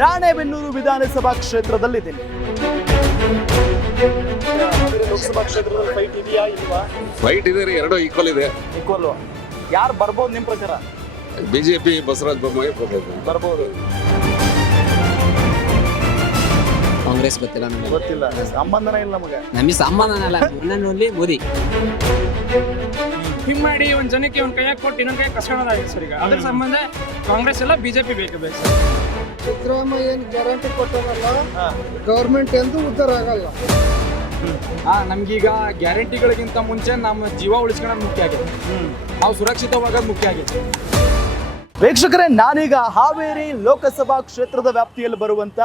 ರಾಣೆಬೆನ್ನೂರು ವಿಧಾನಸಭಾ ಕ್ಷೇತ್ರದಲ್ಲಿದ್ದೀನಿ. ಲೋಕಸಭಾ ಕ್ಷೇತ್ರದಲ್ಲಿ ಫೈಟ್ ಇದೆಯಾ ಇಲ್ವಾ? ಫೈಟ್ ಇದೆ ರೀ, ಎರಡು ಈಕ್ವಲ್ ಇದೆ. ಈಕ್ವಲ್. ಯಾರು ಬರ್ಬೋದು ನಿಮ್ ಪ್ರಕಾರ? ಬಿಜೆಪಿ ಬಸವರಾಜ ಬೊಮ್ಮಾಯಿ ಬರ್ಬೋದು. ಕಾಂಗ್ರೆಸ್ ಗೊತ್ತಿಲ್ಲ ನಮಗೆ. ಗೊತ್ತಿಲ್ಲ, ಸಂಬಂಧನೇ ಇಲ್ಲ ನಮಗೆ ಸಂಬಂಧನಲ್ಲ. ನನ್ನಲ್ಲಿ ಮೋದಿ ಹಿಂಗ್ ಮಾಡಿ ಒಂದ್ ಜನಕ್ಕೆ ಒಂದ್ ಕೈಯಾಗ ಕೊಟ್ಟು ಇನ್ನೊಂದ್ ಕೈ ಕಸ್ಕೊಳ್ಳೋದಾಗಿದೆ ಸರ್. ಈಗ ಅದ್ರ ಸಂಬಂಧ ಕಾಂಗ್ರೆಸ್ ಎಲ್ಲ ಬಿಜೆಪಿ ಬೇಕು ಸರ್. ಸಿದ್ದರಾಮಯ್ಯ ಏನು ಗ್ಯಾರಂಟಿ ಕೊಟ್ಟಾರಲ್ಲ, ಗೌರ್ಮೆಂಟ್ ಎಂದು ಉದ್ಧಾರ ಆಗಲ್ಲ. ನಮ್ಗೀಗ ಗ್ಯಾರಂಟಿಗಳಿಗಿಂತ ಮುಂಚೆ ನಮ್ಮ ಜೀವ ಉಳಿಸ್ಕೊಳ್ಳೋದು ಮುಖ್ಯ ಆಗಿದೆ. ನಾವು ಸುರಕ್ಷಿತವಾಗೋದು ಮುಖ್ಯ ಆಗಿದೆ. ವೀಕ್ಷಕರೇ, ನಾನೀಗ ಹಾವೇರಿ ಲೋಕಸಭಾ ಕ್ಷೇತ್ರದ ವ್ಯಾಪ್ತಿಯಲ್ಲಿ ಬರುವಂತ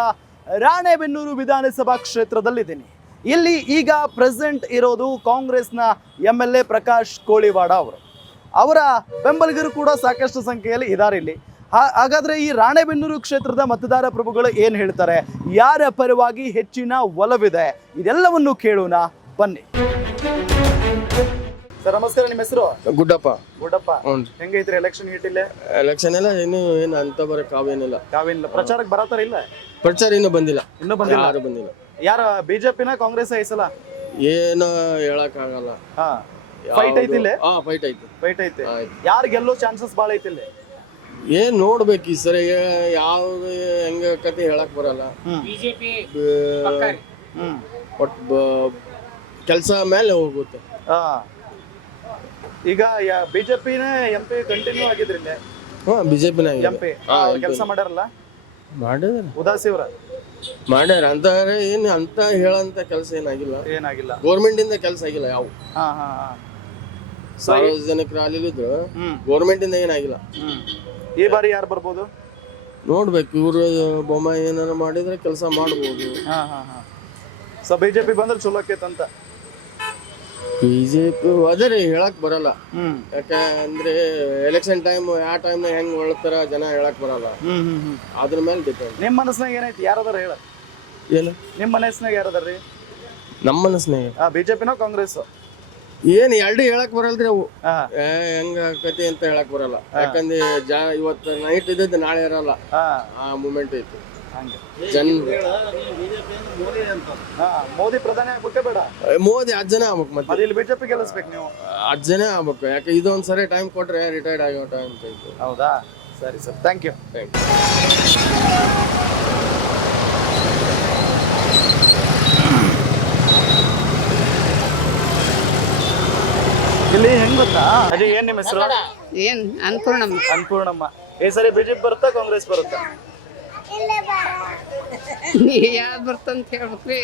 ರಾಣೆಬೆನ್ನೂರು ವಿಧಾನಸಭಾ ಕ್ಷೇತ್ರದಲ್ಲಿದ್ದೀನಿ. ಇಲ್ಲಿ ಈಗ ಪ್ರೆಸೆಂಟ್ ಇರೋದು ಕಾಂಗ್ರೆಸ್ನ MLA ಪ್ರಕಾಶ್ ಕೋಳಿವಾಡ ಅವರು. ಅವರ ಬೆಂಬಲಿಗರು ಕೂಡ ಸಾಕಷ್ಟು ಸಂಖ್ಯೆಯಲ್ಲಿ ಇದ್ದಾರೆ ಇಲ್ಲಿ. ಹಾಗಾದ್ರೆ ಈ ರಾಣೆಬೆನ್ನೂರು ಕ್ಷೇತ್ರದ ಮತದಾರ ಪ್ರಭುಗಳು ಏನು ಹೇಳ್ತಾರೆ, ಯಾರ ಪರವಾಗಿ ಹೆಚ್ಚಿನ ಒಲವಿದೆ, ಇದೆಲ್ಲವನ್ನು ಕೇಳೋಣ ಬನ್ನಿ. ಸರ್ ನಮಸ್ಕಾರ, ನಿಮ್ಮ ಹೆಸರು? ಗುಡ್ಡಪ್ಪ. ಗುಡ್ಡಪ್ಪ, ಹೆಂಗೈತ್ರಿ ಎಲೆಕ್ಷನ್ ಇಲ್ಲ? ಎಲೆಕ್ಷನ್ ಎಲ್ಲ ಏನು ಅಂತ ಬರ ಕಾವೇನಿಲ್ಲ. ಪ್ರಚಾರಕ್ಕೆ ಬರತ್ತಾರ ಇಲ್ಲ? ಪ್ರಚಾರ ಇನ್ನೂ ಬಂದಿಲ್ಲ. ಯಾರು ಬಂದಿಲ್ಲ? ಯಾರ ಬಿಜೆಪಿನ ಕಾಂಗ್ರೆಸ್ ಐಸಲ ಏನು ಹೇಳಕ್ ಆಗಲ್ಲ. ಫೈಟ್ ಐತಿಲ್ಲ? ಫೈಟ್ ಐತಿ. ಫೈಟ್ ಐತಿ. ಯಾರು ಗೆಲ್ಲೋ ಚಾನ್ಸಸ್ ಬಾಳ ಐತಿಲ್ಲ? ಏನ್ ನೋಡ್ಬೇಕು ಈ ಸರಿ ಯಾವ ಹೆಂಗ ಕತೆ ಹೇಳಕ್ ಬರಲ್ಲ. ಬಿಜೆಪಿ ಕೆಲಸ ಮೇಲೆ ಹೋಗುತ್ತೆ. ಈಗ ಬಿಜೆಪಿನ MP ಕಂಟಿನ್ಯೂ ಆಗಿದ್ರಿಲ್ಲ? ಬಿಜೆಪಿನ MP ಕೆಲಸ ಮಾಡ್ಯಾರಲ್ಲ? ಮಾಡಿದಾರ. ಉದಾಸಿ ಅವ್ರ ಮಾಡ್ಯಾರ ಅಂತಾರೆ. ಏನ್ ಅಂತ ಹೇಳಂತ ಕೆಲಸ ಏನಾಗಿಲ್ಲ. ಗೌರ್ಮೆಂಟ್ ಇಂದ ಕೆಲಸ ಆಗಿಲ್ಲ. ಯಾವ ಸಾರ್ವಜನಿಕರ ಅಲ್ಲಿದ್ರು ಗೌರ್ಮೆಂಟ್ ಇಂದ ಏನಾಗಿಲ್ಲ. ಈ ಬಾರಿ ಯಾರು ಬರ್ಬೋದು ನೋಡ್ಬೇಕು. ಇವ್ರು ಬೊಮ್ಮಾಯಿ ಏನಾರ ಮಾಡಿದ್ರೆ ಕೆಲಸ ಮಾಡ್ಬೋದು. ಸೊ ಬಿಜೆಪಿ ಬಂದ್ರೆ ಚಲೋ ಆಕೇತಂತ? ಬಿಜೆಪಿ ಅದೇ ಹೇಳಕ್ ಬರಲ್ಲ. ಯಾಕಂದ್ರೆ ಎಲೆಕ್ಷನ್ ಟೈಮ್ ಯಾವ ಟೈಮ್ ಹೆಂಗ್ ಒಳ್ತಾರ ಜನ ಹೇಳಕ್ ಬರಲ್ಲ. ಅದ್ರ ಮೇಲೆ ಡಿಪೆಂಡ್. ನಿಮ್ ಮನಸ್ನಾಗ ಏನೈತಿ? ಯಾರದಾರ ಹೇಳ? ಏನು ನಿಮ್ ಮನಸ್ನಾಗ ಯಾರದಾರ್ರಿ? ನಮ್ಮ ಮನಸ್ನಾಗ ಬಿಜೆಪಿನೋ ಕಾಂಗ್ರೆಸ್? ಏನ್ ಎರಡು ಹೇಳಕ್ ಬರಲ್ರಿ ಅವು. ಹೆಂಗ ಕತೆ ಅಂತ ಹೇಳಕ್ ಬರಲ್ಲ. ಯಾಕಂದ್ರೆ ಇವತ್ತು ನೈಟ್ ಇದ್ದದ್ದು ನಾಳೆ ಇರಲ್ಲ. ಆ ಮೂಮೆಂಟ್ ಐತಿ. ಮೋದಿ ಪ್ರಧಾನಿ ಆಗ್ಬೇಕೇ ಬೇಡ? ಮೋದಿ 10 ಜನ ಆಗ್ಬೇಕು. ಮತ್ತೆ ಇಲ್ಲಿ ಬಿಜೆಪಿ ಗೆಲ್ಲಿಸ್ಬೇಕು ನೀವು? 10 ಜನ ಆಗ್ಬೇಕು. ಯಾಕೆ ಇದೊಂದ್ಸರಿ ಟೈಮ್ ಕೊಟ್ರೆ ರಿಟೈರ್ಡ್ ಆಗೋ ಟೈಮ್ ಐತಿ. ಹೌದಾ? ಸರಿ ಸರ್, ಥ್ಯಾಂಕ್ ಯು. ಇಲ್ಲಿ ಹೆಂಗ್ ಗೊತ್ತಾ ಅಜಯ್, ಏನ್ ನಿಮ್ಮ ಹೆಸರು? ಏನ್ ಅನ್ಪೂರ್ಣಮ್ಮ. ಅನ್ಪೂರ್ಣಮ್ಮ. ಈ ಸರಿ ಬಿಜೆಪಿ ಬರುತ್ತಾ ಕಾಂಗ್ರೆಸ್ ಬರುತ್ತಾ? ಯಾವ್ದು ಬರ್ತಂತ ಹೇಳ್ಬೇಕ್ರಿ.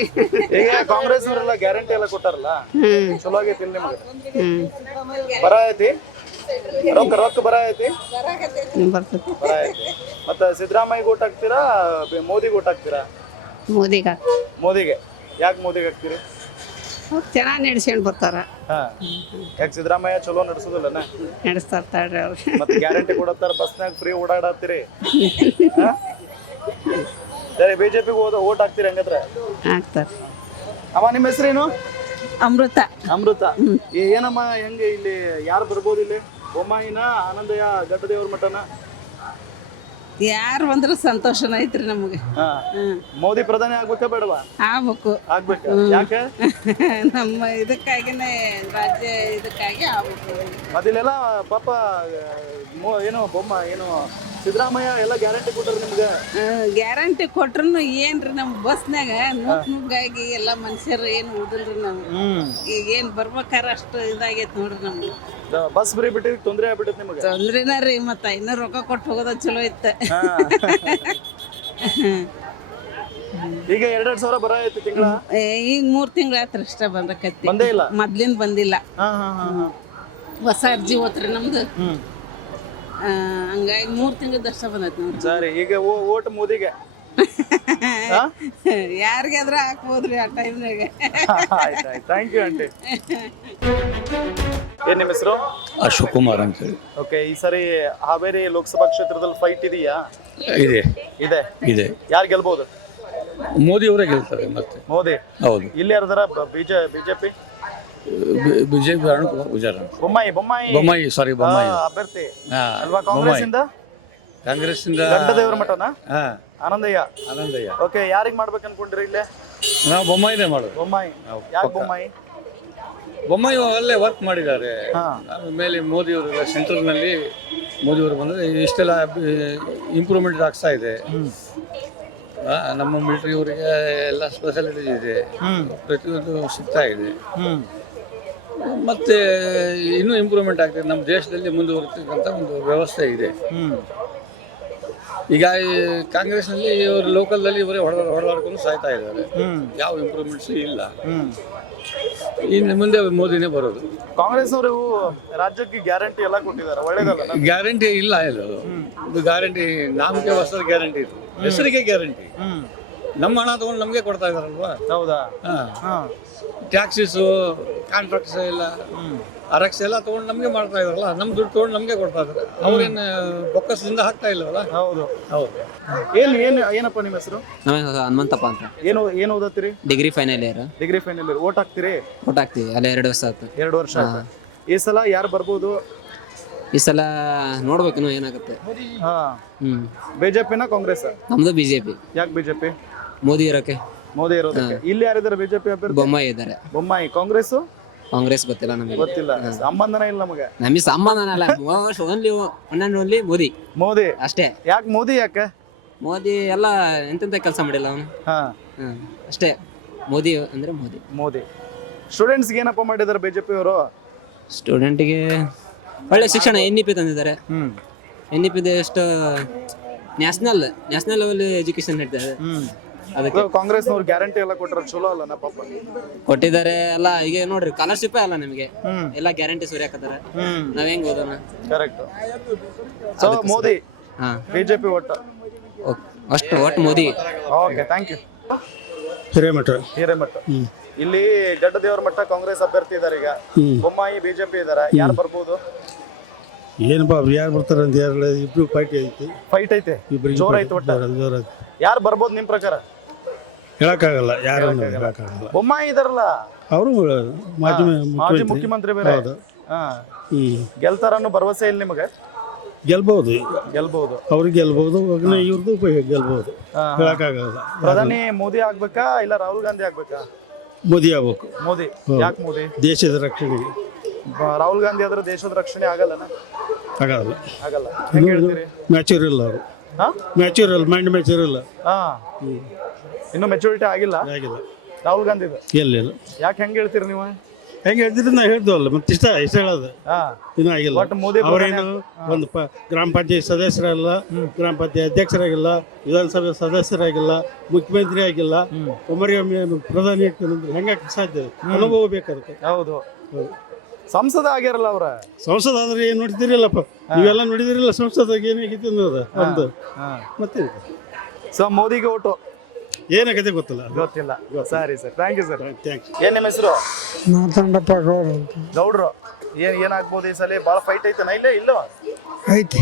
ಈಗ ಕಾಂಗ್ರೆಸ್ ಅವರೆಲ್ಲ ಗ್ಯಾರಂಟಿ ಎಲ್ಲ ಕೊಟ್ಟಾರಲ್ಲ, ಚಲೋ ಆಗೈತಿ ನಿಮ್ಗೆ? ಬರ ಐತಿ? ರೊಕ್ಕ ಬರ ಐತಿ? ಬರ್ತೈತಿ. ಬರ ಐತಿ. ಮತ್ತೆ ಸಿದ್ದರಾಮಯ್ಯ ಓಟ್ ಹಾಕ್ತೀರಾ ಮೋದಿಗೆ ಓಟ್ ಹಾಕ್ತೀರಾ? ಮೋದಿಗೆ. ಯಾಕೆ ಮೋದಿಗೆ ಹಾಕ್ತೀರಿ? ಚೆನ್ನಾಗಿ ನಡೆಸ್ಕೊಂಡು ಬರ್ತಾರ. ಯಾಕೆ ಸಿದ್ದರಾಮಯ್ಯ ಚಲೋ ನಡೆಸೋದಿಲ್ಲನ? ನಡೆಸ್ತಾ ಇರ್ತಾಳ್ರಿ ಅವ್ರು. ಮತ್ತೆ ಗ್ಯಾರಂಟಿ ಕೊಡತ್ತಾರ, ಬಸ್ನಾಗ ಫ್ರೀ ಓಡಾಡತ್ತೀರಿ. ಸರಿ, ಬಿಜೆಪಿಗೆ ಓಟ್ ಹಾಕ್ತೀರಿ ಹಂಗಂದ್ರೆ? ಹಾಕ್ತಾರ. ಅಮ್ಮ ನಿಮ್ಮ ಹೆಸರೇನು? ಅಮೃತ. ಅಮೃತ. ಏನಮ್ಮ, ಹೆಂಗೆ ಇಲ್ಲಿ ಯಾರು ಬರ್ಬೋದು? ಇಲ್ಲಿ ಬೊಮ್ಮಾಯಿನ, ಆನಂದಯ್ಯ, ಗಡ್ಡದೇವ್ರ ಮಠನ? ಯಾರು ಬಂದ್ರೆ ಸಂತೋಷನ ಐತ್ರಿ ನಮಗೆ. ಮೋದಿ ಪ್ರಧಾನಿ ಆಗ್ಬೇಕಾ ಬೇಡವಾ? ಆಗ್ಬೇಕು. ಯಾಕೆ? ನಮ್ಮ ಇದಕ್ಕಾಗಿನೇ, ರಾಜ್ಯ ಇದಕ್ಕಾಗಿ ಆಗ್ಬೇಕು. ಮೊದಲೆಲ್ಲ ಪಾಪ ಏನು ಸಿದ್ದರಾಮಯ್ಯ ಎಲ್ಲ ಗ್ಯಾರಂಟಿ ಕೊಟ್ಟರು ನಿಮ್ಗೆ? ಗ್ಯಾರಂಟಿ ಕೊಟ್ರು ಏನ್ರಿ ನಮ್ ಬಸ್ನಾಗ ನುಗ್ಗಾಗಿ ಎಲ್ಲ ಮನುಷ್ಯರು ಏನು ಉಳಿದ್ರಿ. ನಮ್ಗೆ ಈಗ ಏನ್ ಬರ್ಬೇಕಾರ ಅಷ್ಟು ಇದಾಗೈತಿ ನೋಡ್ರಿ. ನಮ್ಗೆ ಬಸ್ ಫ್ರೀ ಬಿಟ್ಟಿದ್ ತೊಂದ್ರೆ ಆಗ್ಬಿಟ್ಟೈತಿ ನಿಮ್ಗೆ? ತೊಂದ್ರೆನ ರೀ. ಮತ್ತ ಇನ್ನೂ ರೊಕ್ಕ ಕೊಟ್ಟು ಹೋಗೋದ ಚಲೋ ಇತ್ತ. ಈಗ 2,000 ಸಾವಿರ ಬರ ಐತಿ ತಿಂಗಳ? ಈಗ 3 ತಿಂಗಳ ಆಯ್ತು ಅಷ್ಟ ಬಂದಕತ್ತಿ. ಬಂದೇ ಇಲ್ಲ? ಮೊದ್ಲಿಂದ ಬಂದಿಲ್ಲ. ಹೊಸ ಅರ್ಜಿ ಹೋತ್ರಿ ನಮ್ದು. ಹಂಗಾಗಿ 3 ತಿಂಗಳದಷ್ಟ ಬಂದೈತಿ ನೋಡ್ರಿ. ಸರಿ, ಈಗ ಓಟ್ ಮೋದಿಗೆ? ಯಾರಿಗಾದ್ರ ಹಾಕ್ಬೋದ್ರಿ ಆ ಟೈಮ್ನಾಗ. ಆಯ್ತು, ಥ್ಯಾಂಕ್ ಯು ಆಂಟಿ. ಏನ್ ನಿಮ್ಮ ಹೆಸರು? ಅಶೋಕ್ ಕುಮಾರ್ ಅಂತ ಹೇಳಿ. ಓಕೆ, ಈ ಸರಿ ಹಾವೇರಿ ಲೋಕಸಭಾ ಕ್ಷೇತ್ರದಲ್ಲಿ ಫೈಟ್ ಇದೆಯಾ? ಇದೆ. ಯಾರು ಗೆಲ್ಬಹುದು? ಮೋದಿ ಅವರೇ ಗೆಲ್ತಾರೆ. ಮತ್ತೆ ಮೋದಿ? ಹೌದು. ಇಲ್ಲಿ ಯಾರ್ದಾರ ಬಿಜೆಪಿ? ಬಿಜೆಪಿ ಅರುಣ್ಕುಮಾರ್ ಪೂಜಾರಿ. ಬೊಮ್ಮಾಯಿ ಅಭ್ಯರ್ಥಿ ಅಲ್ವಾ? ಕಾಂಗ್ರೆಸ್ ಇಂದ ಗಡ್ಡದೇವರ ಮಠನ? ಆನಂದಯ್ಯ. ಆನಂದಯ್ಯ. ಓಕೆ, ಯಾರಿಗ್ ಮಾಡ್ಬೇಕು ಅನ್ಕೊಂಡ್ರಿ ಇಲ್ಲೇ? ನಾವು ಬೊಮ್ಮಾಯಿನೇ ಮಾಡೋದು. ಬೊಮ್ಮಾಯಿ. ಯಾಕೆ ಬೊಮ್ಮಾಯಿ? ಬೊಮ್ಮಾಯಿ ಅಲ್ಲೇ ವರ್ಕ್ ಮಾಡಿದ್ದಾರೆ. ಹಾ. ಆಮೇಲೆ ಮೋದಿಯವರು ಸೆಂಟ್ರಲ್ನಲ್ಲಿ ಮೋದಿಯವರು ಬಂದರೆ ಇಷ್ಟೆಲ್ಲ ಇಂಪ್ರೂವ್ಮೆಂಟ್ ಆಗ್ತಾ ಇದೆ. ನಮ್ಮ ಮಿಲಿಟರಿಯವರಿಗೆ ಎಲ್ಲ ಸ್ಪೆಷಾಲಿಟೀಸ್ ಇದೆ, ಪ್ರತಿಯೊಂದು ಸಿಗ್ತಾ ಇದೆ. ಮತ್ತೆ ಇನ್ನೂ ಇಂಪ್ರೂವ್ಮೆಂಟ್ ಆಗ್ತದೆ. ನಮ್ಮ ದೇಶದಲ್ಲಿ ಮುಂದುವರಿತಕ್ಕಂಥ ಒಂದು ವ್ಯವಸ್ಥೆ ಇದೆ. ಈಗ ಈ ಕಾಂಗ್ರೆಸ್ನಲ್ಲಿ ಇವರು ಲೋಕಲ್ನಲ್ಲಿ ಇವರೇ ಹೊಡೆದಾಡ್ಕೊಂಡು ಸಾಯ್ತಾ ಇದ್ದಾರೆ. ಯಾವ ಇಂಪ್ರೂವ್ಮೆಂಟ್ಸ್ ಇಲ್ಲ. ಇನ್ನು ಮುಂದೆ ಮೋದಿನೇ ಬರೋದು. ಕಾಂಗ್ರೆಸ್ನವರು ರಾಜ್ಯಕ್ಕೆ ಗ್ಯಾರಂಟಿ ಎಲ್ಲ ಕೊಟ್ಟಿದ್ದಾರೆ, ಒಳ್ಳೇದಲ್ಲ? ಗ್ಯಾರಂಟಿ ಇಲ್ಲ ಇದು ಗ್ಯಾರಂಟಿ ನಾಮಕೆ ಹೊಸ ಗ್ಯಾರಂಟಿ ಇದು, ಹೆಸರಿಗೆ ಗ್ಯಾರಂಟಿ. ನಮ್ಮ ಹಣ ತಗೊಂಡು ನಮಗೆ ಕೊಡ್ತಾ ಇದಾರಲ್ವಾ? ಹೌದಾ? ಟ್ಯಾಕ್ಸಿಸು, ಕಾಂಟ್ರಾಕ್ಟ್ಸ್ ಎಲ್ಲ, ಅರಕ್ಸ್ ಎಲ್ಲ ತಗೊಂಡು ನಮಗೆ ಮಾಡ್ತಾ ಇದಾರಲ್ಲ, ನಮ್ಮ ದುಡ್ಡು ತಗೊಂಡು ನಮಗೆ ಕೊಡ್ತಾ ಇದಾರೆ. ಅವ್ರೇನು ಬೊಕ್ಕಸದಿಂದ ಹಾಕ್ತಾ ಇಲ್ಲವಲ್ಲ? ಹೌದು. ಹೌದು. ಏನಪ್ಪ ನಿಮ್ಮ ಹೆಸರು? ನಮ್ಮ ಹನುಮಂತಪ್ಪ ಅಂತ. ಏನು ಓದತ್ತೀರಿ? Degree final year. Degree final year. Vote ಹಾಕ್ತೀರಿ? ಓಟ್ ಹಾಕ್ತೀವಿ. ಅಲ್ಲೇ 2 ವರ್ಷ ಆಯ್ತು. 2 ವರ್ಷ ಆಯ್ತು. ಈ ಸಲ ಯಾರು ಬರ್ಬೋದು? ಈ ಸಲ ನೋಡ್ಬೇಕು ಇನ್ನೂ ಏನಾಗುತ್ತೆ. ಬಿಜೆಪಿನ ಕಾಂಗ್ರೆಸ್? ನಮ್ದು ಬಿಜೆಪಿ. ಯಾಕೆ ಬಿಜೆಪಿ? ಮೋದಿ ಇರೋಕೆ. ಮೋದಿ ಇರೋದಕ್ಕೆ. ಇಲ್ಲಿ ಯಾರಿದ್ದಾರೆ ಬಿಜೆಪಿ ಅಭ್ಯರ್ಥಿ? ಬೊಮ್ಮಾಯಿ ಇದ್ದಾರೆ. ಬೊಮ್ಮಾಯಿ. ಕಾಂಗ್ರೆಸ್ ಗೊತ್ತಿಲ್ಲ ನಮಗೆ. ಗೊತ್ತಿಲ್ಲ, ಸಂಬಂಧನ ಇಲ್ಲ ನಮಗೆ. ನಮಗೆ ಸಂಬಂಧನ ಅಲ್ಲ. ಓನ್ಲಿ ಮೋದಿ. ಮೋದಿ ಅಷ್ಟೇ. ಯಾಕೆ ಮೋದಿ? ಯಾಕೆ ಮೋದಿ ಎಲ್ಲ ಎಂತೆಂತ ಕೆಲಸ ಮಾಡಿಲ್ಲ ಅವನು. ಅಷ್ಟೇ. ಮೋದಿ ಅಂದ್ರೆ ಮೋದಿ. ಮೋದಿ. ಸ್ಟೂಡೆಂಟ್ಸ್ಗೆ ಏನಪ್ಪ ಮಾಡಿದ್ದಾರೆ ಬಿಜೆಪಿ ಅವರು? ಸ್ಟೂಡೆಂಟಿಗೆ ಒಳ್ಳೆ ಶಿಕ್ಷಣ NEP ತಂದಿದ್ದಾರೆ. NEP ಎಷ್ಟು ನ್ಯಾಷನಲ್ ಲೆವೆಲ್ ಎಜುಕೇಶನ್ ನೀಡ್ತಾರೆ. ಅದಕ್ಕೆ ಕಾಂಗ್ರೆಸ್ನವ್ರು ಗ್ಯಾರಂಟಿ ಎಲ್ಲ ಕೊಟ್ಟರೆ ಚಲೋ ಅಲ್ಲ ಪಾಪ? ಕೊಟ್ಟಿದ್ದಾರೆ ಎಲ್ಲ. ಈಗ ನೋಡ್ರಿ ಸ್ಕಾಲರ್ಶಿಪ್ ಅಲ್ಲ ನಮಗೆ, ಎಲ್ಲ ಗ್ಯಾರಂಟಿ ಸುರಿಯಾಕತ್ತಾರೆ. ನಾವ್ ಹೆಂಗ್ ಓದೋಣ? ಕರೆಕ್ಟ್. ಸೊ ಮೋದಿ, ಬಿಜೆಪಿ ಒಟ್ಟು Modi. Okay, thank you. Hiremath. ಇಲ್ಲಿ ಗಡ್ಡದೇವರ ಮಠ ಕಾಂಗ್ರೆಸ್ ಅಭ್ಯರ್ಥಿ ಇದಾರೆ. ಈಗ ಬೊಮ್ಮಾಯಿ ಬಿಜೆಪಿ ಇದಾರೆ. ಯಾರು ಬರ್ಬೋದು? ಏನಪ್ಪಾ ಯಾರು ಬರ್ತಾರೆ ಅಂತ ಇಬ್ರು ಫೈಟ್ ಐತಿ. ಜೋರ್ ಐತಿ ಒಟ್ಟ. ಯಾರು ಬರ್ಬೋದು ನಿಮ್ ಪ್ರಕಾರ? ಹೇಳಕ್ಕಾಗಲ್ಲ. ಯಾರು ಹೇಳಕ್ಕಾಗಲ್ಲ. ಬೊಮ್ಮಾಯಿ ಇದಾರಲ್ಲ, ಅವರು ಮಾಜಿ ಮುಖ್ಯಮಂತ್ರಿ ಬೇರೆ. ಗೆಲ್ತಾರ ಅನ್ನೋ ಭರವಸೆ ಇಲ್ಲ ನಿಮಗೆ? ಗೆಲ್ಬಹುದು. ಅವ್ರಿಗೆ ಗೆಲ್ಬಹುದು, ಇವ್ರದ್ದು ಗೆಲ್ಬಹುದು. ಹೇಳಕ್ಕಾಗಲ್ಲ. ಪ್ರಧಾನಿ ಮೋದಿ ಆಗ್ಬೇಕಾ ಇಲ್ಲ ರಾಹುಲ್ ಗಾಂಧಿ ಆಗ್ಬೇಕಾ? ಮೋದಿ ಆಗ್ಬೇಕು. ಮೋದಿ. ಯಾಕೆ ಮೋದಿ? ದೇಶದ ರಕ್ಷಣೆಗೆ. ರಾಹುಲ್ ಗಾಂಧಿ ಆದ್ರೆ ದೇಶದ ರಕ್ಷಣೆ ಆಗಲ್ಲ. ಹೆಂಗ್ ಹೇಳ್ತೀರಿ? ಮ್ಯಾಚುರಲ್ ಅವರು. ಮ್ಯಾಚುರಲ್ ಮೈಂಡ್ ಮ್ಯಾಚುರಲ್. ಇನ್ನು ಮೆಚುರಿಟಿ ಆಗಿಲ್ಲ ರಾಹುಲ್ ಗಾಂಧಿ. ಎಲ್ಲಿಲ್ಲ. ಯಾಕೆ ಹೆಂಗ್ ಹೇಳ್ತೀರಿ ನೀವು? ಹೆಂಗ್ ಹೇಳ್ತಿದ್ರೆ ನಾ ಹೇಳ್ದವಲ್ಲ, ಮತ್ತೆ ಇಷ್ಟ ಹೇಳೋದು ಇನ್ನೂ ಆಗಿಲ್ಲ. ಅವರೇನು ಒಂದು ಗ್ರಾಮ ಪಂಚಾಯತ್ ಸದಸ್ಯರಲ್ಲ, ಗ್ರಾಮ ಪಂಚಾಯತ್ ಅಧ್ಯಕ್ಷರಾಗಿಲ್ಲ, ವಿಧಾನಸಭೆ ಸದಸ್ಯರಾಗಿಲ್ಲ, ಮುಖ್ಯಮಂತ್ರಿ ಆಗಿಲ್ಲ. ಒಮ್ಮೆ ಪ್ರಧಾನಿ ಆಗ್ತಾನಂದ್ರೆ ಹೆಂಗಾಕ ಸಾಧ್ಯ? ಅನುಭವ ಬೇಕು ಅದಕ್ಕೆ. ಹೌದು. ಸಂಸದ ಆಗ್ಯಾರಲ್ಲ ಅವ್ರ. ಸಂಸದ ಆದ್ರೆ ಏನ್ ನೋಡ್ತಿರಿಲ್ಲಪ್ಪ ನೀವೆಲ್ಲ ನೋಡಿದಿರಲ್ಲ ಸಂಸದಾಗ ಏನಾಗಿತ್ತು ಅನ್ನೋದು ಒಂದು. ಮತ್ತೆ ಸೊ ಮೋದಿಗೆ ಓಟು ಏನಾಗತ್ತೆ ಗೊತ್ತಿಲ್ಲ. ಸರಿ sir, thank you sir. Thanks. ಏನ್ ನಿಮ್ಮ ಹೆಸರು? ಮಾತಂಡಪ್ಪ ಗೌಡ್ರು. ಏನಾಗ್ಬೋದು ಈ ಸಲ? ಭಾಳ ಫೈಟ್ ಐತೆ ಇಲ್ಲವ? ಐತಿ.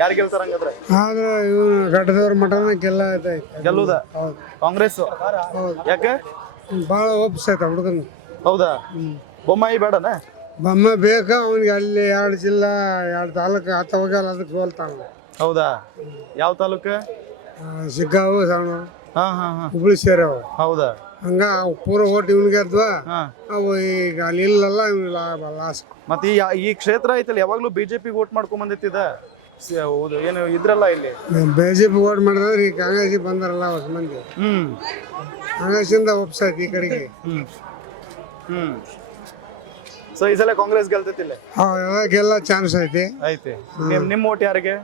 ಯಾರು ಗೆಲ್ತಾರ ಹಂಗಾದ್ರೆ? ಆದ್ರೆ ಇವನು ಗಡ್ಡದೇವ್ರ ಮಠನ ಗೆಲ್ಲುದ ಕಾಂಗ್ರೆಸ್. ಯಾಕೆ? ಭಾಳ ಒಪ್ಸೈತ ಹುಡುಗನ. ಹೌದಾ? ಬೊಮ್ಮಾಯಿ ಬೇಡನ? ಬೊಮ್ಮ ಬೇಕಾ ಅವನಿಗೆ? ಅಲ್ಲಿ 2 ಜಿಲ್ಲಾ 2 ತಾಲೂಕು ಆತ ಹೋಗಲ್ಲ, ಅದಕ್ಕೆ ಸೋಲ್ತಾನ. ಹೌದಾ? ಯಾವ ತಾಲೂಕು? ಸಿಗ್ಗಾವು, ಸಣ್ಣ, ಹುಬ್ಳಿ ಸೇರವ. ಹೌದಾ? ಹಂಗ ಪೂರ ಓಟ್ ಇವನಿಗೆ ಅದ್ವಾ. ಅವು ಈಗ ಅಲ್ಲಿ ಇಲ್ಲಲ್ಲ, ಲಾಸ್. ಮತ್ತೆ ಈ ಕ್ಷೇತ್ರ ಐತಲ್ಲ, ಯಾವಾಗ್ಲೂ ಬಿಜೆಪಿ ವೋಟ್ ಮಾಡ್ಕೊಂಡ್ ಬಂದಿತ್ತಿದ ಏನು ಇದ್ರಲ್ಲ ಇಲ್ಲಿ? ಬಿಜೆಪಿ ವೋಟ್ ಮಾಡಿದ್ರೆ ಈ ಕಾಂಗ್ರೆಸ್ ಬಂದಾರಲ್ಲ ಹೊಸ ಮಂದಿ. ಕಾಂಗ್ರೆಸ್ಸಿಂದ ಒಪ್ಸೈತಿ ಈ ಕಡೆಗೆ. ಸೊ ಈ ಸಲ ಕಾಂಗ್ರೆಸ್ ಗೆಲ್ತೈತಿಲ್ಲ? ಎಲ್ಲ ಚಾನ್ಸ್ ಐತಿ. ನಿಮ್ಮ ಓಟ್ ಯಾರಿಗೆ?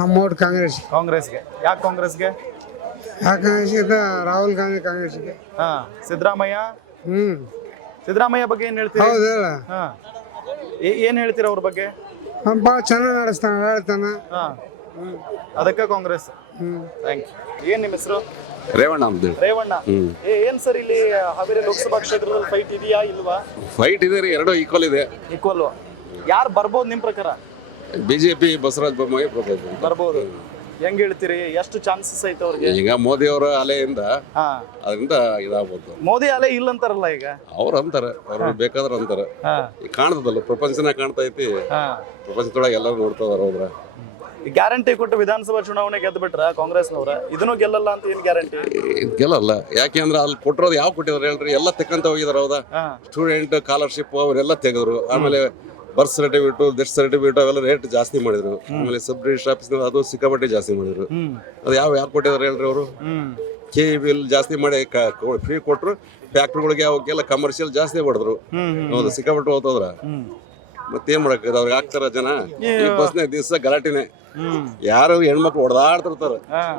ನಮ್ಮ ಓಟ್ ಕಾಂಗ್ರೆಸ್ಗೆ. ಯಾಕೆ ಕಾಂಗ್ರೆಸ್ಗೆ? ಯಾಕೆ ರಾಹುಲ್ ಗಾಂಧಿ ಕಾಂಗ್ರೆಸ್ಗೆ. ಸಿದ್ದರಾಮಯ್ಯ ಬಗ್ಗೆ ಏನ್ ಹೇಳ್ತೀರಿ? ಏನ್ ಹೇಳ್ತೀರ ಅವ್ರ ಬಗ್ಗೆ? ಭಾಳ ಚೆನ್ನಾಗಿ ನಡೆಸ್ತಾನ, ಹೇಳ್ತಾನ. ಅದಕ್ಕೆ ಕಾಂಗ್ರೆಸ್. Thank you. ಏನ್ ನಿಮ್ಮ ಹೆಸರು? ರೇವಣ್ಣ ಅಂತ. ರೇವಣ್ಣ. ಏನ್ ಸರ್ ಇಲ್ಲಿ ಹಾವೇರಿ ಲೋಕಸಭಾ ಕ್ಷೇತ್ರದಲ್ಲಿ ಫೈಟ್ ಇದೆಯಾ ಇಲ್ವಾ? ಫೈಟ್ ಇದೆ, ಎರಡು ಈಕ್ವಲ್ ಇದೆ. ಈಕ್ವಲ್. ಯಾರು ಬರ್ಬೋದು ನಿಮ್ ಪ್ರಕಾರ? ಬಿಜೆಪಿ ಬಸವರಾಜ ಬೊಮ್ಮಾಯಿ ಬರ್ಬೋದು. ಹೆಂಗ್ ಹೇಳ್ತೀರಿ? ಎಷ್ಟು ಚಾನ್ಸಸ್ ಐತೆ ಅವ್ರಿಗೆ? ಈಗ ಮೋದಿ ಅವರ ಅಲೆಯಿಂದ ಅದರಿಂದ ಇದಾಗ್ಬೋದು. ಮೋದಿ ಅಲೆ ಇಲ್ಲ ಅಂತಾರಲ್ಲ ಈಗ ಅವ್ರು ಅಂತಾರೆ, ಅವ್ರು ಬೇಕಾದ್ರೆ ಅಂತಾರೆ. ಈಗ ಕಾಣ್ತದಲ್ಲ, ಪ್ರಪಂಚನ ಕಾಣ್ತಾ ಐತಿ, ಪ್ರಪಂಚದೊಳಗೆ ಎಲ್ಲರೂ ನೋಡ್ತಾ ಇದಾರೆ. ಹೋದ್ರ ಗ್ಯಾರಂಟಿ ಕೊಟ್ಟು ವಿಧಾನಸಭಾ ಚುನಾವಣೆ ಗೆದ್ದು ಬಿಟ್ರ ಕಾಂಗ್ರೆಸ್ನವ್ರ ಇದನ್ನು ಗೆಲ್ಲಲ್ಲ ಅಂತ ಏನ್ ಗ್ಯಾರಂಟಿ? ಗೆಲ್ಲಲ್ಲ. ಯಾಕೆಂದ್ರೆ ಅಲ್ಲಿ ಕೊಟ್ಟಿರೋದು ಯಾವ ಕೊಟ್ಟಿದ್ರು ಹೇಳ್ರಿ, ಎಲ್ಲ ತೆಕ್ಕಂತ ಹೋಗಿದಾರ. ಹೌದಾ? ಸ್ಟೂಡೆಂಟ್ ಸ್ಕಾಲರ್ಶಿಪ್ ಅವರೆಲ್ಲ ತೆಗೆದ್ರು. ಆಮೇಲೆ ಬರ್ತ್ ಸರ್ಟಿಫಿಕೇಟ್, ಡೆತ್ ಸರ್ಟಿಫಿಕೇಟ್ ಅವೆಲ್ಲ ರೇಟ್ ಜಾಸ್ತಿ ಮಾಡಿದ್ರು. ಆಮೇಲೆ ಸಬ್ ರಿಜಿಸ್ಟರ್ ಆಫೀಸ್ ಅದು ಸಿಕ್ಕಾಪಟ್ಟೆ ಜಾಸ್ತಿ ಮಾಡಿದ್ರು. ಅದು ಯಾರು ಕೊಟ್ಟಿದಾರೆ ಹೇಳ್ರಿ ಅವರು? ಕೆ ಬಿಲ್ ಜಾಸ್ತಿ ಮಾಡಿ ಫ್ರೀ ಕೊಟ್ರು. ಫ್ಯಾಕ್ಟ್ರಿಗಳಿಗೆ ಅವಕ್ಕೆಲ್ಲ ಕಮರ್ಷಿಯಲ್ ಜಾಸ್ತಿ ಮಾಡಿದ್ರು. ಹೌದು, ಸಿಕ್ಕಾಪಟ್ಟೆ ಹೋದ್ರ ಮತ್ತೇನ್ ಮಾಡಕ್ ಅವ್ರಿಗೆ ಆಗ್ತಾರ ಜನ. ಈ ಬಸ್ನ ದಿವಸ ಗಲಾಟೆನೆ, ಯಾರು ಹೆಣ್ಮಕ್ಳು ಹೊಡೆದಾಡ್ತಿರ್ತಾರ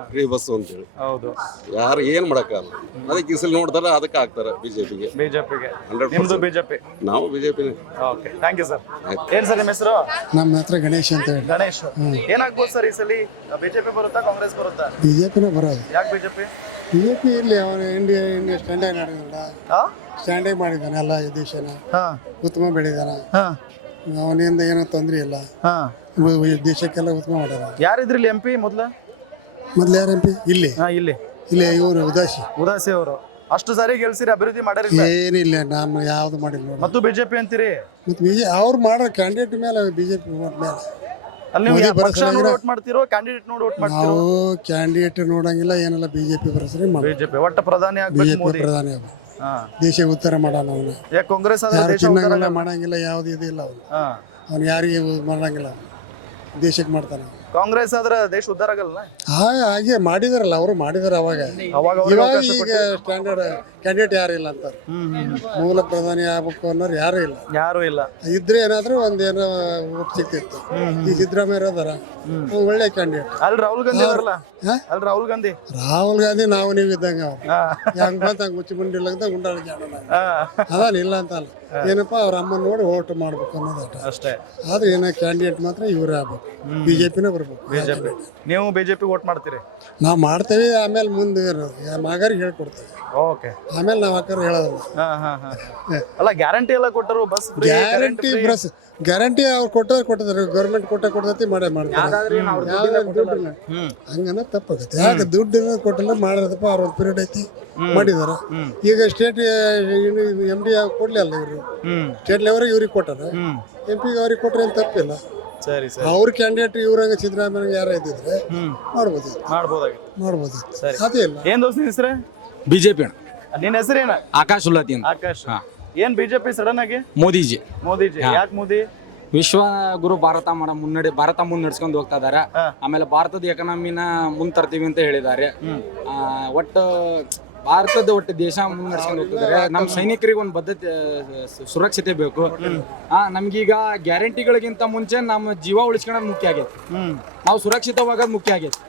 ಫ್ರೀ ಬಸ್ ಅಂತೇಳಿ. ಹೌದು, ಯಾರು ಏನ್ ಮಾಡಕ್ಕಾಗಲ್ಲ. ಅದಕ್ಕೆ ಈ ಸಲ ನೋಡ್ತಾರ, ಅದಕ್ಕೆ ಆಗ್ತಾರ ಬಿಜೆಪಿಗೆ. 100% ಬಿಜೆಪಿ. ನಾವು ಬಿಜೆಪಿನೇ. Okay, thank you sir. ಏನ್ ಸರ್ ನಿಮ್ಮ ಹೆಸರು? ನಮ್ಮ ಹತ್ರ ಗಣೇಶ್ ಅಂತ ಹೇಳಿ. ಗಣೇಶ್, ಏನಾಗ್ಬೋದು ಸರ್ ಈ ಸಲ? ಬಿಜೆಪಿ ಬರುತ್ತಾ ಕಾಂಗ್ರೆಸ್ ಬರುತ್ತಾ? ಬಿಜೆಪಿನೇ ಬರೋದು. ಯಾಕೆ ಬಿಜೆಪಿ? ಬಿಜೆಪಿ ಇಲ್ಲಿ ಅವನು ಇಂಡಿಯಾ ಸ್ಟ್ಯಾಂಡಾಗಿ ಮಾಡಿದಾನ, ಸ್ಟ್ಯಾಂಡಾಗಿ ಮಾಡಿದಾನೆ. ಎಲ್ಲ ಈ ದೇಶನ ಉತ್ತಮ ಬೆಳೆದಾನ. ಅವನಿಂದ ಏನೋ ತೊಂದರೆ ಇಲ್ಲ. ದೇಶಕ್ಕೆಲ್ಲ ಉತ್ತಮ ಮಾಡ್ಯಾರ. ಯಾರಿದ್ರಿ ಇಲ್ಲಿ MP ಮೊದ್ಲು ಯಾರು MP ಇಲ್ಲಿ? ಇಲ್ಲಿ ಇವರು ಉದಾಸಿ ಅವರು ಅಷ್ಟು ಸಾರಿ ಗೆಲ್ಸಿರಿ, ಅಭಿವೃದ್ಧಿ ಮಾಡ್ಯಾರಿಲ್ಲ? ಏನಿಲ್ಲ, ನಮ್ಮ ಯಾವ್ದು ಮಾಡಿಲ್ಲ ನೋಡಿ. ಮತ್ತು ಬಿಜೆಪಿ ಅಂತೀರಿ? ಮತ್ತೆ ಅವ್ರು ಮಾಡೋ ಕ್ಯಾಂಡಿಡೇಟ್ ಮೇಲೆ ಬಿಜೆಪಿ ಮೇಲೆ. ಅಲ್ಲಿ ನೀವು ಪಕ್ಷ ನೋಡಿ ವೋಟ್ ಮಾಡ್ತಿರೋ, ಕ್ಯಾಂಡಿಡೇಟ್ ನೋಡಿ ವೋಟ್ ಮಾಡ್ತಿರೋ? ನಾವು ಕ್ಯಾಂಡಿಡೇಟ್ ನೋಡಂಗಿಲ್ಲ, ಏನಿಲ್ಲ. ಬಿಜೆಪಿ ಬರಸ್ರಿ ಬಿಜೆಪಿ ಒಟ್ಟು ಪ್ರಧಾನಿ ಆಗ್ಬೇಕು. ಬಿಜೆಪಿ ಪ್ರಧಾನಿ ಆಗ್ಬೇಕು. ದೇಶ ಉತ್ತರ ಮಾಡೋಣ ಅವನು. ಯಾಕೆ ಕಾಂಗ್ರೆಸ್ ಯಾರು ತಿನ್ನಂಗಿಲ್ಲ, ಮಾಡಂಗಿಲ್ಲ, ಯಾವ್ದು ಇದಿಲ್ಲ ಅವನು. ಅವ್ನು ಯಾರಿಗೆ ಮಾಡಂಗಿಲ್ಲ, ದೇಶಕ್ಕೆ ಮಾಡ್ತಾನೆ. ಕಾಂಗ್ರೆಸ್ ಆದ್ರೆ ದೇಶ ಉದ್ಧಾರ ಆಗಲ್ಲ? ಹಾಗೆ ಮಾಡಿದಾರಲ್ಲ, ಅವರು ಮಾಡಿದಾರೆ ಅವಾಗ. ಇವಾಗ ಈಗ ಸ್ಟ್ಯಾಂಡರ್ಡ್ ಕ್ಯಾಂಡಿಡೇಟ್ ಯಾರು ಇಲ್ಲ ಅಂತಾರೆ. ಮೂಲ ಪ್ರಧಾನಿ ಆಗ್ಬೇಕು ಅನ್ನೋರು ಯಾರು ಇಲ್ಲ. ಇದ್ರೆ ಏನಾದ್ರೂ ಒಂದೇನೋ ಓಟ್ ಸಿಕ್ತಿತ್ತು. ಈ ಸಿದ್ದರಾಮಯ್ಯ ಇರೋದಾರ ಒಳ್ಳೆ ಕ್ಯಾಂಡಿಡೇಟ್. ಅಲ್ಲಿ ರಾಹುಲ್ ಗಾಂಧಿ ಅವರಲ್ಲ? ಅಲ್ಲಿ ರಾಹುಲ್ ಗಾಂಧಿ ನಾವು ನೀವು ಇದ್ದಂಗ ಹೆಂಗ್ ಬಂತ ಹಂಗ ಮುಚ್ಚಿ ಮುಂಡಿಲ್ಲ ಅಂತ ಗುಂಡಾಳಿಕೆ ಅದಾನ ಇಲ್ಲ ಅಂತ ಅಲ್ಲ. ಏನಪ್ಪಾ ಅವ್ರ ಅಮ್ಮ ನೋಡಿ ಓಟ್ ಮಾಡ್ಬೇಕು ಅನ್ನೋದಟ ಅಷ್ಟೇ. ಆದ್ರೆ ಏನೋ ಕ್ಯಾಂಡಿಡೇಟ್ ಮಾತ್ರ ಇವರೇ ಆಗ್ಬೇಕು, ಬಿಜೆಪಿನೇ ಬರ್ಬೇಕು. ನೀವು ಬಿಜೆಪಿ ವೋಟ್ ಮಾಡ್ತೀರಿ? ನಾವು ಮಾಡ್ತೇವೆ, ಆಮೇಲೆ ಮುಂದೆ ಮಗರಿಗೆ ಹೇಳ್ಕೊಡ್ತೇವೆ. ಓಕೆ, ಆಮೇಲೆ ನಾವು ಹಾಕರ್ ಹೇಳೋದಿಲ್ಲ. ಅಲ್ಲ, ಗ್ಯಾರಂಟಿ ಎಲ್ಲ ಕೊಟ್ಟರು, ಬಸ್ ಗ್ಯಾರಂಟಿ ಅವ್ರು ಕೊಟ್ಟಿದ್ದಾರೆ. ಗೌರ್ಮೆಂಟ್ ಕೊಡ್ತೈತಿ, ಮಾಡ್ತಾರೆ. ಹಂಗನ ತಪ್ಪಾಗತ್ತೆ. ಯಾಕೆ ದುಡ್ಡು ಕೊಟ್ಟಿಲ್ಲ, ಮಾಡಿರದಪ್ಪ. ಅವ್ರ ಒಂದು ಪೀರಿಯಡ್ ಐತಿ, ಮಾಡಿದಾರ. ಈಗ ಸ್ಟೇಟ್ MD ಕೊಡ್ಲಿಲ್ಲ ಇವರು, ಸ್ಟೇಟ್ ಲೆವೆಲ್ ಇವ್ರಿಗೆ ಕೊಟ್ಟಾರ. MP ಅವ್ರಿಗೆ ಕೊಟ್ರೆ ಏನು ತಪ್ಪಿಲ್ಲ. ಸರಿ ಸರಿ. ಅವ್ರ ಕ್ಯಾಂಡಿಡೇಟ್ ಇವ್ರಂಗ ಸಿದ್ದರಾಮಯ್ಯ ಯಾರ ಇದ್ದಿದ್ರೆ ಮಾಡ್ಬೋದು. ಅದೇ ಇಲ್ಲ. ಏನ್ ದೋಸ್ತ ಹೆಸರು? ಬಿಜೆಪಿ ಅಣ್ಣ. ನಿನ್ನ ಹೆಸರೇನ? ಆಕಾಶ್ ಉಲ್ಲತಿ ಅಂತ. ಆಕಾಶ್. ಏನ್ ಬಿಜೆಪಿ ಸಡನ್ ಆಗಿ? ಮೋದಿಜಿ. ಯಾಕೆ ಮೋದಿ? ವಿಶ್ವ ಗುರು ಭಾರತ ಮುಂದ್ ನಡ್ಸ್ಕೊಂಡು ಹೋಗ್ತಾ ಇದಾರೆ. ಆಮೇಲೆ ಭಾರತದ ಎಕನಾಮಿನ ಮುಂದ್ ತರ್ತೀವಿ ಅಂತ ಹೇಳಿದ್ದಾರೆ. ಒಟ್ಟು ದೇಶ ಮುಂದ್ ನಡ್ಸ್ಕೊಂಡು ಹೋಗ್ತಿದ್ದಾರೆ. ನಮ್ಮ ಸೈನಿಕರಿಗೆ ಒಂದು ಬದ್ಧತೆ, ಸುರಕ್ಷತೆ ಬೇಕು. ನಮ್ಗೀಗ ಗ್ಯಾರಂಟಿಗಳಿಗಿಂತ ಮುಂಚೆ ನಮ್ಮ ಜೀವ ಉಳಿಸ್ಕೊಳ್ಳೋದು ಮುಖ್ಯ ಆಗೈತೆ. ನಾವು ಸುರಕ್ಷಿತವಾಗೋದು ಮುಖ್ಯ ಆಗೈತೆ.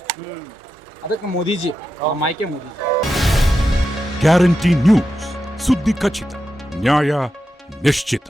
ಅದಕ್ಕೆ ಮೋದಿಜಿ ಆಯ್ಕೆ ಮೋದಿಜಿ. ಗ್ಯಾರಂಟಿ ನ್ಯೂಸ್, ಸುದ್ದಿ ಖಚಿತ, ನ್ಯಾಯ ನಿಶ್ಚಿತ.